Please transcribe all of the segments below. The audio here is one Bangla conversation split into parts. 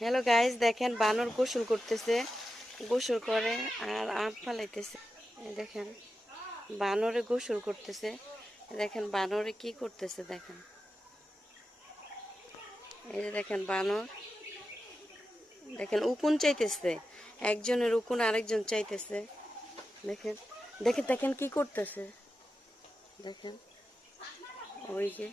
হ্যালো গাইস, দেখেন বানর গোসল করতেছে। গোসল করে আর আঁট ফালাইতেছে। দেখেন বানরে গোসল করতেছে। দেখেন বানরে কি করতেছে দেখেন। এই যে দেখেন বানর, দেখেন উকুন চাইতেছে। একজনের উকুন আরেকজন চাইতেছে। দেখেন দেখেন দেখেন কি করতেছে দেখেন। ওই যে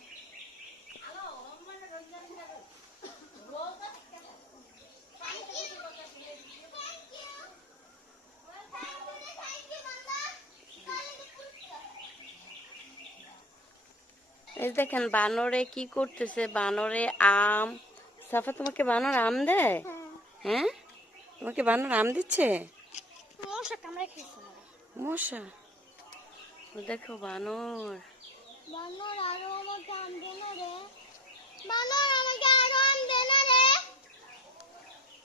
এই দেখেন বানরে কি করতেছে। বানরে আম। সাফা, তোমাকে বানর আম দেয়? হ্যাঁ, তোমাকে বানর আম দিচ্ছে? মশা কামড়ে খেয়েছে। মশা? ও দেখো বানর। বানর আরো আমাকে আম দে না রে। বানর আমাকে আরো আম দে না রে।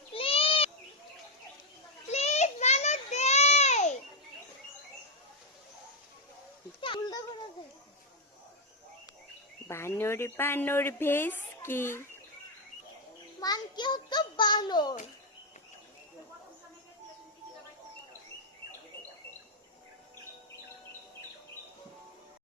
প্লিজ প্লিজ বানর দে। উল্টো করে দে। বানর বানর ভেস কি? মান কি হতো বানর।